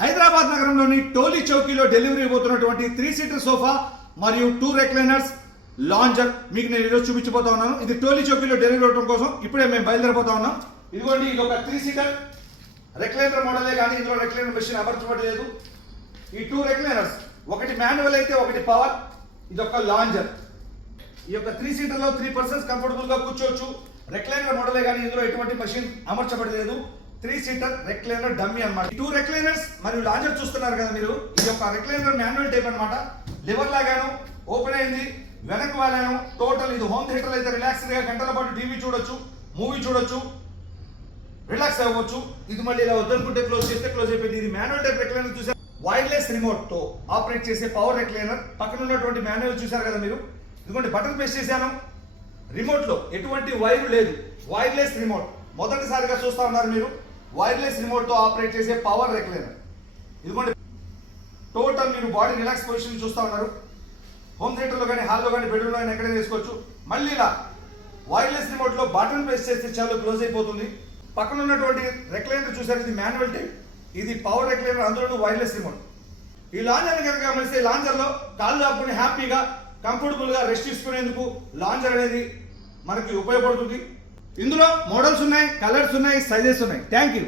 హైదరాబాద్ నగరంలోని టోలీ చౌకీలో delivery అయిపోతున్నటువంటి 3 seater sofa మరియు 2 recliners lounger మీకు నేను ఈరోజు చూపించబోతా ఉన్నాను. ఇది టోలీ చౌకీలో డెలివరీ అవడం కోసం ఇప్పుడే మేము బయలుదేరిపోతా ఉన్నాం. ఇదిగోండి, ఇది ఒక 3 సీటర్ రెక్లైనర్ మోడలే, కానీ ఇందులో రెక్లైనర్ మెషిన్ అమర్చబడలేదు. ఈ 2 రెక్లైనర్స్, ఒకటి మాన్యువల్ అయితే ఒకటి పవర్. ఇది ఒక లాంజర్. ఈ యొక్క 3 సీటర్లో 3 పర్సన్స్ కంఫర్టబుల్ గా కూర్చోవచ్చు. రెక్లైనర్ మోడలే, కానీ ఇందులో ఎటువంటి మెషిన్ అమర్చబడలేదు. 3 సీటర్ రెక్లైనర్ డమ్మీ అన్నమాట. 2 రెక్లైనర్స్ మరియు లాంజర్ చూస్తున్నారు కదా మీరు. ఇది ఒక రెక్లైనర్ మాన్యువల్ టైప్ అన్నమాట. లివర్ లాగాను ఓపెన్ అయింది, వెనక్కి వెళ్ళాను. టోటల్ ఇది హోమ్ థియేటర్ అయితే రిలాక్స్ గా గంటల పాటు టీవీ చూడొచ్చు, మూవీ చూడొచ్చు, రిలాక్స్ అవ్వచ్చు. ఇది మళ్ళీ ఇలా వద్దనుకుంటే క్లోజ్ చేస్తే క్లోజ్ అయిపోయింది. ఇది మాన్యువల్ టైప్ రెక్లైనర్ చూసారు, వైర్లెస్ రిమోట్ తో ఆపరేట్ చేసే పవర్ రెక్లైనర్. పక్కన ఉన్నటువంటి మాన్యువల్ చూసారు కదా మీరు. ఇదిగోండి, బటన్ ప్రెస్ చేశాను, రిమోట్ లో ఎటువంటి వైర్ లేదు, వైర్లెస్ రిమోట్. మొదటిసారిగా చూస్తా ఉన్నారు మీరు. వైర్లెస్ రిమోట్ తో ఆపరేట్ చేసే పవర్ రెక్లైనర్. ఇదిగోండి, టోటల్ మీరు బాడీ రిలాక్స్ పొజిషన్ చూస్తా ఉన్నారు. హోమ్ థియేటర్ లో కానీ, హాల్లో కానీ, బెడ్రూమ్ లో కానీ ఎక్కడైనా వేసుకోవచ్చు. మళ్ళీ ఇలా వైర్లెస్ రిమోట్ లో బటన్ ప్రెస్ చేస్తే చాలు క్లోజ్ అయిపోతుంది. పక్కన ఉన్నటువంటి రెక్లైనర్ చూసారు, ఇది మాన్యువల్ టైప్, ఇది పవర్ రెక్లైనర్, అందులో వైర్లెస్ రిమోట్. ఈ లాంజర్ కనుక గమనిస్తే, లాంజర్ లో కాళ్ళు ఆపుకుని హ్యాపీగా కంఫర్టబుల్ గా రెస్ట్ తీసుకునేందుకు లాంజర్ అనేది మనకి ఉపయోగపడుతుంది. ఇందులో మోడల్స్ ఉన్నాయి, కలర్స్ ఉన్నాయి, సైజెస్ ఉన్నాయి. Thank you.